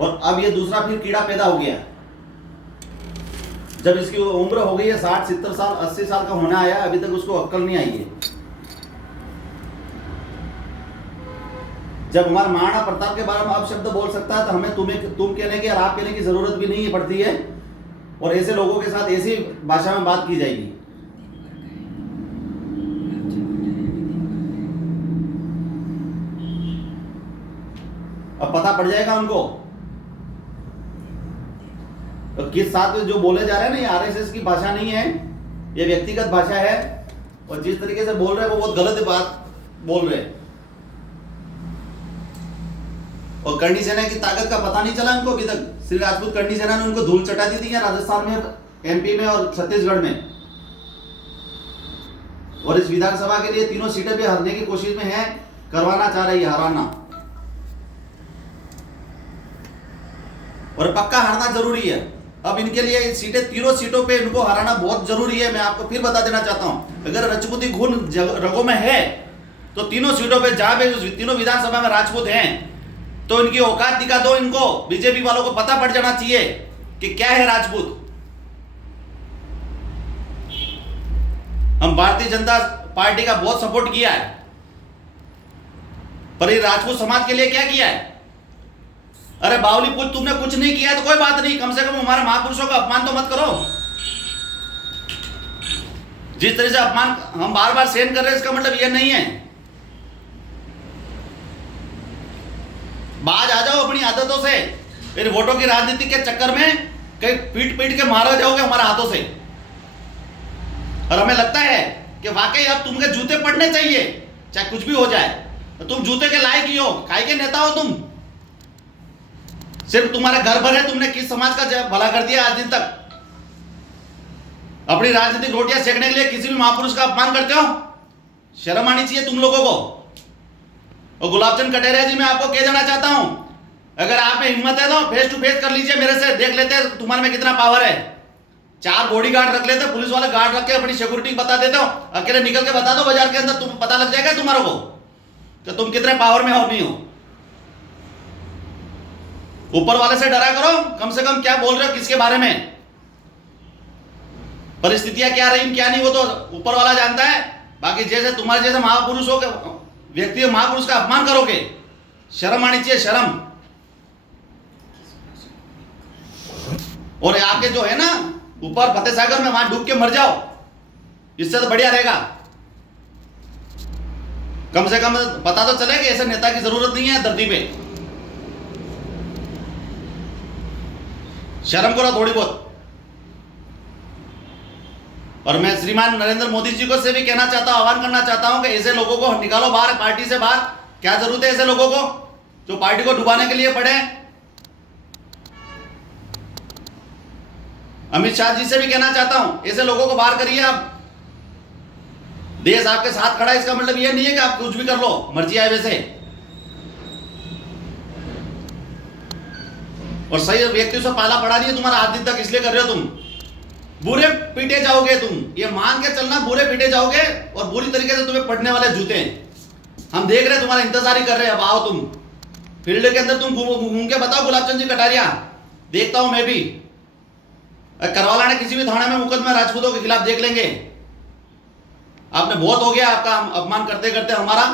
और अब ये दूसरा फिर कीड़ा पैदा हो गया। जब इसकी उम्र हो गई है 60, 70 साल, 80 साल का होना आया, अभी तक उसको अक्ल नहीं आई है। जब हमारा महाराणा प्रताप के बारे में अपशब्द बोल सकता है तो हमें तुम कहने की और आप कहने की जरूरत भी नहीं पड़ती है। और ऐसे लोगों के साथ ऐसी भाषा में बात की जाएगी। अब पता पड़ जाएगा उनको तो किस साथ में जो बोले जा रहे हैं ना, ये आरएसएस की भाषा नहीं है, ये व्यक्तिगत भाषा है। और जिस तरीके से बोल रहे हैं वो बहुत गलत बात बोल रहे हैं। और करणी सेना की ताकत का पता नहीं चला उनको अभी तक। श्री राजपूत करणी सेना ने उनको धूल चटा दी थी या राजस्थान में, एमपी में और छत्तीसगढ़ में। और इस विधानसभा के लिए तीनों सीटें भी हारने की कोशिश में है, करवाना चाह रही है, हराना। और पक्का हारना जरूरी है। अब इनके लिए सीटें, तीनों सीटों पे इनको हराना बहुत जरूरी है। मैं आपको फिर बता देना चाहता हूं, अगर राजपूती खून रगों में है तो तीनों सीटों पे, जहां पे तीनों विधानसभा में राजपूत हैं, तो इनकी औकात दिखा दो इनको। बीजेपी वालों को पता पड़ जाना चाहिए कि क्या है राजपूत। हम भारतीय जनता पार्टी का बहुत सपोर्ट किया है, पर ये राजपूत समाज के लिए क्या किया है? अरे बावली पुल, तुमने कुछ नहीं किया तो कोई बात नहीं, कम से कम हमारे महापुरुषों का अपमान तो मत करो। जिस तरह से अपमान हम बार बार सहन कर रहे हैं, इसका मतलब यह नहीं है। बाज आ जाओ अपनी आदतों से। फिर वोटों की राजनीति के चक्कर में कहीं पीट पीट के मारा जाओगे हमारे हाथों से। और हमें लगता है कि वाकई अब तुमके जूते पड़ने चाहिए, चाहे कुछ भी हो जाए। तो तुम जूते के लायक ही हो, काय के नेता हो तुम। सिर्फ तुम्हारे घर भर है, तुमने किस समाज का भला कर दिया आज दिन तक? अपनी राजनीतिक रोटियां सेकने के लिए किसी भी महापुरुष का अपमान करते हो? शर्म आनी चाहिए तुम लोगों को। और गुलाबचंद कटारिया जी, मैं आपको कह देना चाहता हूं, अगर आप में हिम्मत है तो फेस टू फेस कर लीजिए मेरे से, देख लेते हैं तुम्हारे में कितना पावर है। 4 बॉडीगार्ड रख लेते, पुलिस वाले गार्ड रख के अपनी सिक्योरिटी बता देते हो। अकेले निकल के बता दो बाजार के अंदर, तुम पता लग जाएगा तुम्हारे को कि तुम कितने पावर में हो नहीं हो। ऊपर वाले से डरा करो कम से कम, क्या बोल रहे हो किसके बारे में, परिस्थितियां क्या रही क्या नहीं, वो तो ऊपर वाला जानता है। बाकी जैसे तुम्हारे जैसे महापुरुषों के व्यक्ति महापुरुष का अपमान करोगे, शर्म आनी चाहिए, शर्म। और आपके जो है ना ऊपर फतेह सागर में, वहां डूब के मर जाओ, इससे तो बढ़िया रहेगा। कम से कम पता तो चले कि ऐसे नेता की जरूरत नहीं है धरती पे। शर्म करो थोड़ी बहुत। और मैं श्रीमान नरेंद्र मोदी जी को से भी कहना चाहता हूं, आह्वान करना चाहता हूं कि ऐसे लोगों को निकालो बाहर, पार्टी से बाहर। क्या जरूरत है ऐसे लोगों को जो पार्टी को डुबाने के लिए पड़े? अमित शाह जी से भी कहना चाहता हूं, ऐसे लोगों को बाहर करिए आप। देश आपके साथ खड़ा है, इसका मतलब यह नहीं है कि आप कुछ भी कर लो, मर्जी आए वैसे। और सही व्यक्ति से पाला पड़ा नहीं है तुम्हारा आज दिन तक, इसलिए कर रहे हो तुम। बुरे पीटे जाओगे तुम, ये मान के चलना, बुरे पीटे जाओगे। और बुरी तरीके से तुम्हें पड़ने वाले जूते हम देख रहे हैं, तुम्हारा इंतजार ही कर रहे हैं। अब आओ तुम फील्ड के अंदर, तुम घूम के बताओ गुलाबचंद जी कटारिया, देखता हूं मैं भी। करवाला ने किसी भी थाने में मुकदमा राजपूतों के खिलाफ, देख लेंगे। आपने बहुत हो गया आपका अपमान करते करते। हमारा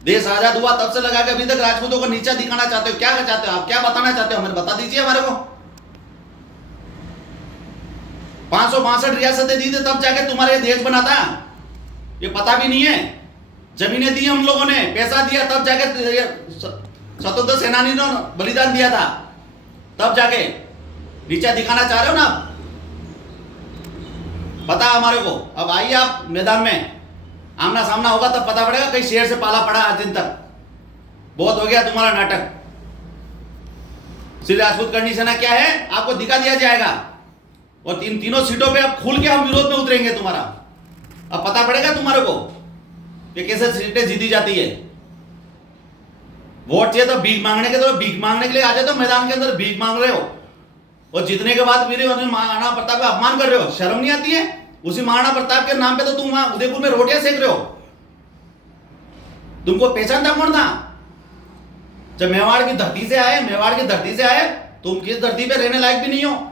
देश आजाद हुआ तब से लगा के अभी तक राजपूतों को नीचा दिखाना चाहते हो। क्या चाहते हो आप, क्या बताना चाहते हो, हमें बता दीजिए हमारे को। 562 रियासतें दी थी तब जाके तुम्हारे देश बना था, ये पता भी नहीं है। जमीनें दी हम लोगों ने, पैसा दिया तब जाके स्वतंत्र सेनानी ने बलिदान दिया था, तब जाके नीचा दिखाना चाह रहे हो ना। पता हमारे को। अब आइए आप मैदान में, आमना सामना होगा तब पता पड़ेगा कहीं शेर से पाला पड़ा आज दिन तक। बहुत हो गया तुम्हारा नाटक। श्री राजपूत करणी सेना क्या है आपको दिखा दिया जाएगा। और तीनों सीटों पे अब खुल के हम विरोध में उतरेंगे तुम्हारा। अब पता पड़ेगा तुम्हारे को कि कैसे सीटें जीती जाती है। वोट चाहिए तो भीख मांगने के, तो भीख मांगने के लिए आ जाते हो मैदान के अंदर, भीख मांग रहे हो। और जीतने के बाद मेरे महाराणा प्रताप का अपमान कर रहे हो, शर्म नहीं आती है? उसी महाराणा प्रताप के नाम पे तो तुम वहां उदयपुर में रोटियां सेक रहे हो। तुमको पहचानता कौन था? जब मेवाड़ की धरती से आए, मेवाड़ की धरती से आए, तुम किस धरती पे रहने लायक भी नहीं हो।